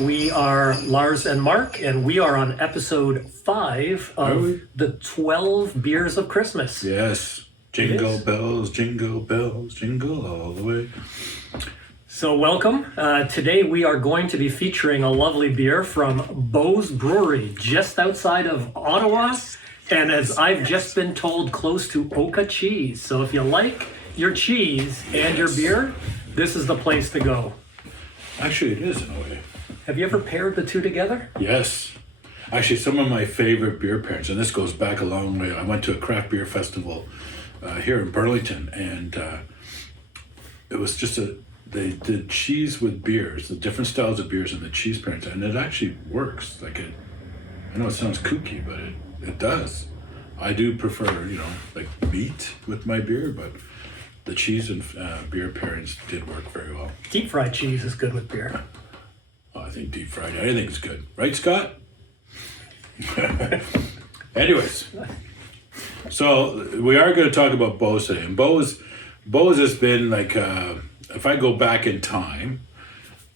We are Lars and Mark, and we are on episode 5 of the 12 Beers of Christmas. Yes. Jingle bells, jingle all the way. So welcome. Today we are going to be featuring a lovely beer from Beau's Brewery, just outside of Ottawa, and as I've just been told, close to Oka cheese. So if you like your cheese and your beer, this is the place to go. Actually, it is in a way. Have you ever paired the two together? Yes. Actually, some of my favorite beer pairings, and this goes back a long way. I went to a craft beer festival here in Burlington, and it was just they did cheese with beers, the different styles of beers and the cheese pairings, and it actually works. I know it sounds kooky, but it does. I do prefer, like meat with my beer, but the cheese and beer pairings did work very well. Deep fried cheese is good with beer. I think deep fried anything is good. Right, Scott? Anyways, so we are going to talk about Beau today. And Beau's has been like, if I go back in time,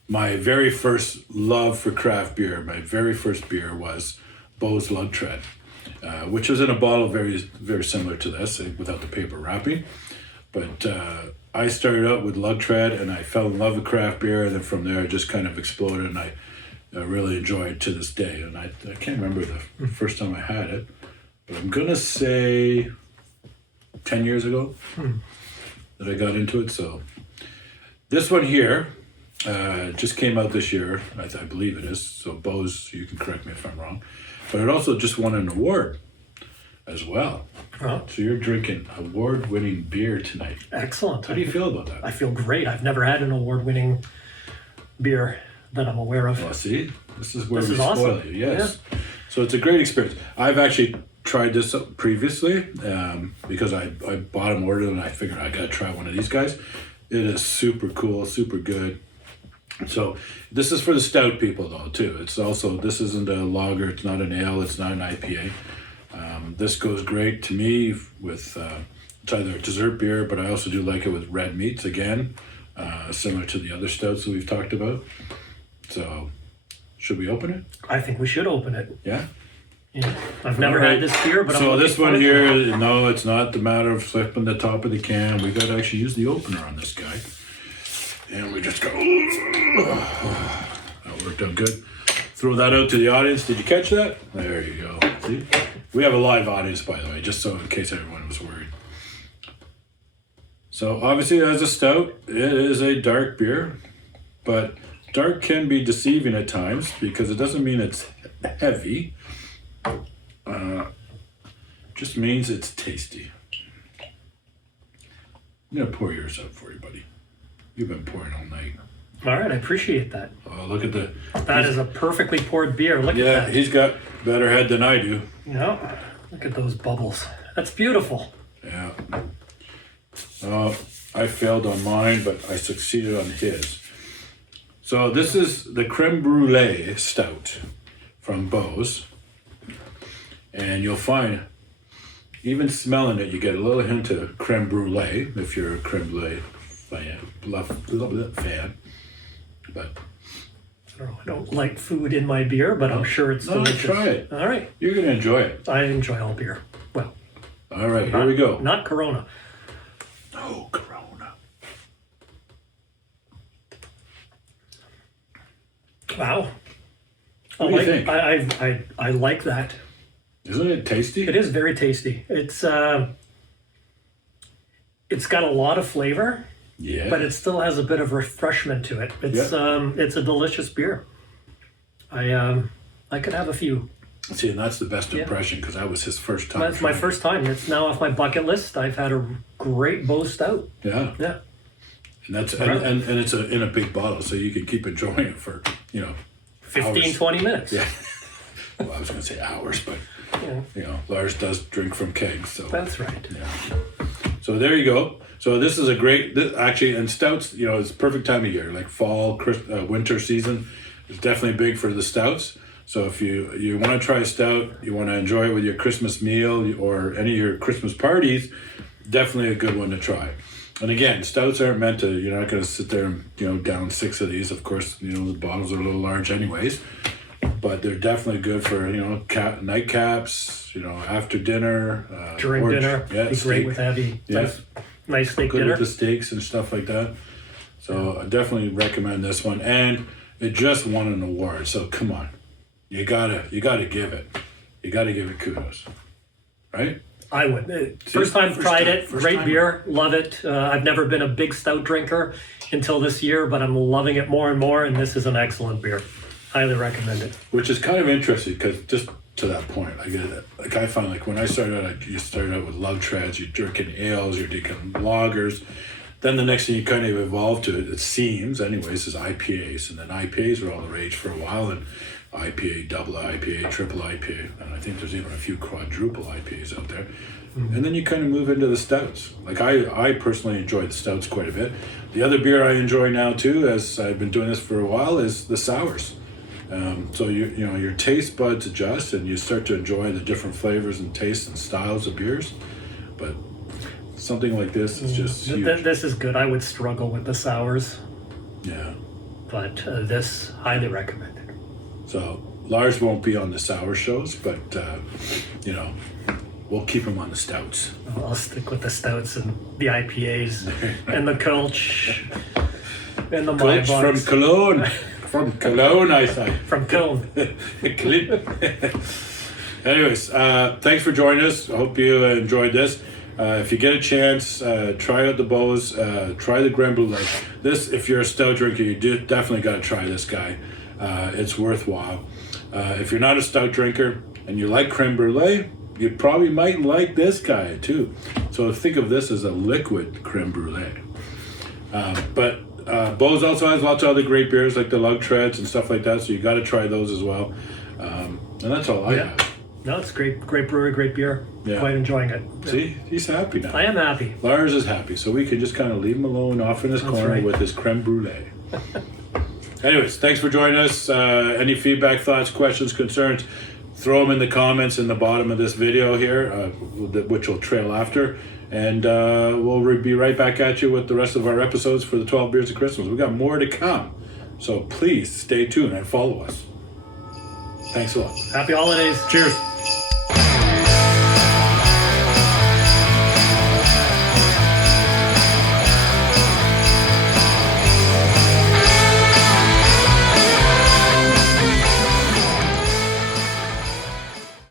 my very first love for craft beer, my very first beer was Beau's Lug Tread, which was in a bottle very, very similar to this, without the paper wrapping. But I started out with Lug Tread, and I fell in love with craft beer, and then from there it just kind of exploded, and I really enjoy it to this day. And I can't remember the first time I had it, but I'm gonna say 10 years ago that I got into it. So this one here just came out this year, I believe it is. So Beau's, you can correct me if I'm wrong, but it also just won an award as well. Oh. So you're drinking award-winning beer tonight. Excellent. How do you feel about that? I feel great. I've never had an award-winning beer that I'm aware of. Well, see, this is where we spoil awesome. you. Yes. Yeah. So it's a great experience. I've actually tried this previously because I bought them, ordered, and I figured I got to try one of these guys. It is super cool, super good. So this is for the stout people though too. This isn't a lager. It's not an ale. It's not an IPA. This goes great to me with it's either a dessert beer, but I also do like it with red meats again, similar to the other stouts that we've talked about. So, should we open it? I think we should open it. Yeah? Yeah. I've never had this beer, but so this one here, no, it's not the matter of flipping the top of the can. We got to actually use the opener on this guy. And we just go, that worked out good. Throw that out to the audience. Did you catch that? There you go. See? We have a live audience, by the way, just so in case everyone was worried. So obviously as a stout, it is a dark beer, but dark can be deceiving at times because it doesn't mean it's heavy. Just means it's tasty. I'm gonna pour yours out for you, buddy. You've been pouring all night. All right, I appreciate that. Oh, look at that is a perfectly poured beer. Look at that. Yeah, he's got better head than I do. Yeah, look at those bubbles. That's beautiful. Yeah. I failed on mine, but I succeeded on his. So this is the Creme Brew Lee Stout from Beau's. And you'll find, even smelling it, you get a little hint of creme brulee if you're a creme brulee fan. But I don't like food in my beer, but I'm sure it's delicious. Try it. All right. You're going to enjoy it. I enjoy all beer. Well. All right, here we go. Not Corona. No, Corona. Wow. What do you think? I like that. Isn't it tasty? It is very tasty. It's got a lot of flavor. Yeah. But it still has a bit of refreshment to it. It's a delicious beer. I could have a few. See, and that's the best impression because that was his first time. That's my first time. It's now off my bucket list. I've had a great Beau Stout. Yeah. Yeah. And that's and it's in a big bottle, so you can keep enjoying it for 15, hours. 20 minutes. Yeah. Well, I was going to say hours, but Lars does drink from kegs, so that's right. Yeah. So there you go. So this is a great, actually, and stouts, it's perfect time of year, like fall, winter season is definitely big for the stouts. So if you want to try a stout, you want to enjoy it with your Christmas meal or any of your Christmas parties, definitely a good one to try. And again, stouts aren't meant to, you're not going to sit there and, down 6 of these. Of course, the bottles are a little large anyways. But they're definitely good for, nightcaps, after dinner. During dinner. Yeah, be great with heavy. Yeah. Nice steak Good dinner. with the steaks and stuff like that. So I definitely recommend this one. And it just won an award. So come on. You gotta give it. You gotta give it kudos. Right? I would. First time tried it. Great beer. Love it. I've never been a big stout drinker until this year, but I'm loving it more and more. And this is an excellent beer. Highly recommend it. Which is kind of interesting because just to that point, I find like when I started out, you started out with love treads, you're drinking ales, you're drinking lagers. Then the next thing you kind of evolve to, it seems anyways, is IPAs. And then IPAs were all the rage for a while. And IPA, double IPA, triple IPA, and I think there's even a few quadruple IPAs out there. Mm-hmm. And then you kind of move into the stouts. Like I personally enjoy the stouts quite a bit. The other beer I enjoy now too, as I've been doing this for a while, is the sours. So your taste buds adjust and you start to enjoy the different flavors and tastes and styles of beers. But something like this is just huge. This is good. I would struggle with the sours. Yeah. But this, highly recommended. So Lars won't be on the sour shows, but we'll keep him on the stouts. I'll stick with the stouts and the IPAs and the Kölsch and the Kölsch Maibox. from Cologne. From Cologne, I say. From Cologne. Anyways, thanks for joining us. I hope you enjoyed this. If you get a chance, try out the Beau's, try the Creme Brew Lee. This, if you're a stout drinker, you definitely got to try this guy. It's worthwhile. If you're not a stout drinker and you like creme brulee, you probably might like this guy too. So think of this as a liquid creme brulee. But Beau's also has lots of other great beers like the lug treads and stuff like that. So you got to try those as well. And that's all I have. No, it's great brewery, great beer. Yeah. Quite enjoying it. See, he's happy now. I am happy. Lars is happy, so we can just kind of leave him alone off in his corner with his creme brulee. Anyways, thanks for joining us. Any feedback, thoughts, questions, concerns, throw them in the comments in the bottom of this video here, which will trail after. And we'll be right back at you with the rest of our episodes for the 12 Beers of Christmas. We've got more to come. So please stay tuned and follow us. Thanks a lot. Happy holidays. Cheers.